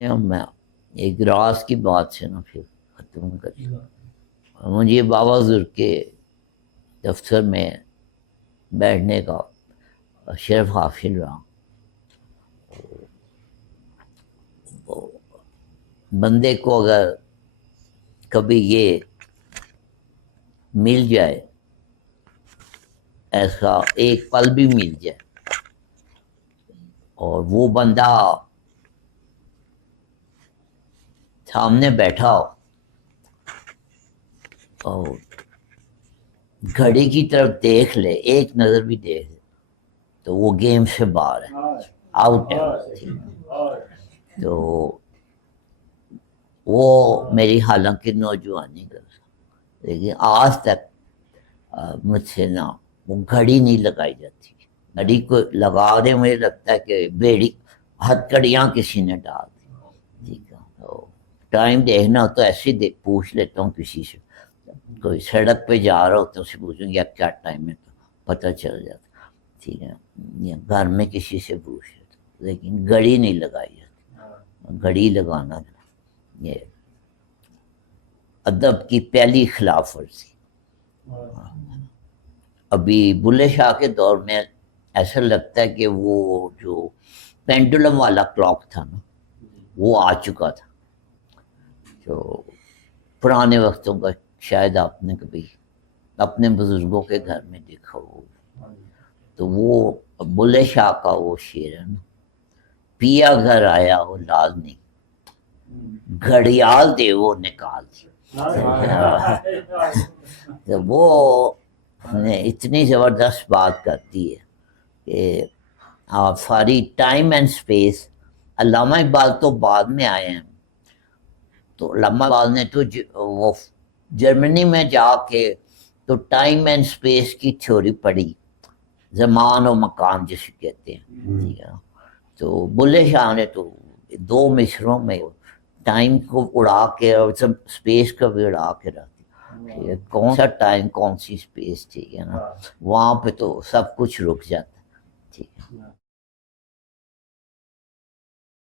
میں ایک راز کی بات سے نا پھر ختم کرتا ہوں۔ مجھے بابا بزرگ کے دفتر میں بیٹھنے کا شرف حاصل رہا۔ بندے کو اگر کبھی یہ مل جائے، ایسا ایک پل بھی مل جائے اور وہ بندہ سامنے بیٹھا ہو اور گھڑی کی طرف دیکھ لے، ایک نظر بھی دیکھ لے، تو وہ گیم سے باہر ہے، آؤٹ ہے۔ تو وہ میری حالانکہ نوجوانی کا، لیکن آج تک مجھ سے نہ وہ گھڑی نہیں لگائی جاتی۔ گھڑی کو لگا دے مجھے لگتا ہے کہ بیڑی ہتھ کڑیاں کسی نے ڈال دی۔ ٹھیک ہے، تو ٹائم دیکھنا ہو تو ایسے ہی پوچھ لیتا ہوں کسی سے، کوئی سڑک پہ جا رہا ہو تو اسے پوچھوں گی اب کیا ٹائم ہے، تو پتہ چل جاتا۔ ٹھیک ہے، یا گھر میں کسی سے پوچھ لیتا، لیکن گھڑی نہیں لگائی جاتی۔ گھڑی لگانا یہ ادب کی پہلی خلاف ورزی۔ ابھی بلے شاہ کے دور میں ایسا لگتا ہے کہ وہ جو پینڈولم والا کلاک تھا نا، وہ آ چکا تھا۔ جو پرانے وقتوں کا شاید آپ نے کبھی اپنے بزرگوں کے گھر میں دیکھا ہو، تو وہ بلے شاہ کا وہ شعر ہے نا، پیا گھر آیا وہ لال نہیں، گھڑیال دے وہ نکال دی۔ تو وہ اتنی زبردست بات کرتی ہے کہ آپ ساری ٹائم اینڈ سپیس، علامہ اقبال تو بعد میں آئے ہیں، تو علامہ اقبال نے تو وہ جرمنی میں جا کے تو ٹائم اینڈ سپیس کی تھیوری پڑھی، زمان و مکان جسے کہتے ہیں۔ تو بلے شاہ نے تو دو مصروں میں ٹائم کو اڑا کے اور سب اسپیس کو بھی اڑا کے رکھ دیا۔ کون سا ٹائم کون سی اسپیس، ٹھیک ہے نا، وہاں پہ تو سب کچھ رک جاتا ہے۔ ٹھیک ہے۔